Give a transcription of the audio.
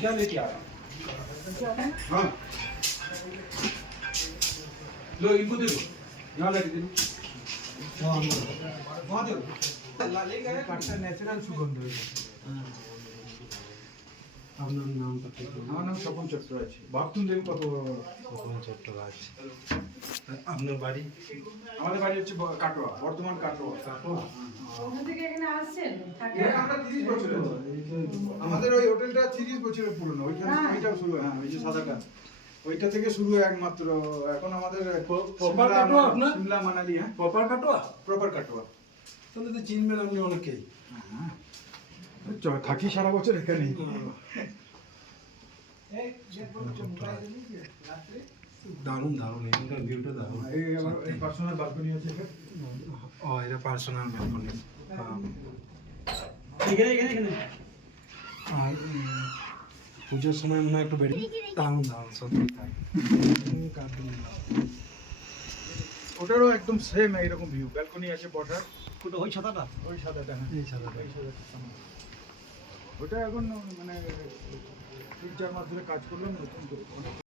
क्या लेके आ रहा हाँ लो इनको दे दो यहाँ लेके दे दो वहाँ दे दो ले गए काटता ন্যাচারাল সুগন্ধ আপনার নামটা কি? আমার নাম স্বপন চট্টরাজ ভাবতুন দেব কত স্বপন চট্টরাজ। আপনার বাড়ি? আমাদের বাড়ি হচ্ছে কাটোয়া বর্ধমান কাটোয়া ওখান থেকে এখানে আসছেন থাকে আমরা 30 বছরের আমাদের ওই হোটেলটা 30 বছরের পুরনো ওইখানে ওইটাও শুরু হ্যাঁ ওই যে সাদাটা ওইটা থেকে শুরু একমাত্র এখন আমাদের প্রপার কাটোয়া আপনার? সিমলা মানালি হ্যাঁ প্রপার কাটোয়া? প্রপার কাটোয়া তাহলে তো চিনবেন আপনি অনেকেই। থাকি সারা বছর এখানেই দারুণ দারুণ, এখানকার ভিউটা দারুণ। এই আমার এই পার্সোনাল ব্যালকনি আছে এখানে ও এটা পার্সোনাল ব্যালকনি। আর পুজোর সময় মনে হয় একটু বেরিয়ে দারুণ দারুণ সত্যি তাই। ওটারও একদম সেম এইরকম ভিউ ব্যালকনি আছে বসার কোথাও ওই ছাতাটা? ওই সাদাটা হ্যাঁ এই ছাতাটা। ওই সাদাটা ওটা এখন মানে 3-4 মাস ধরে কাজ করলাম নতুন করে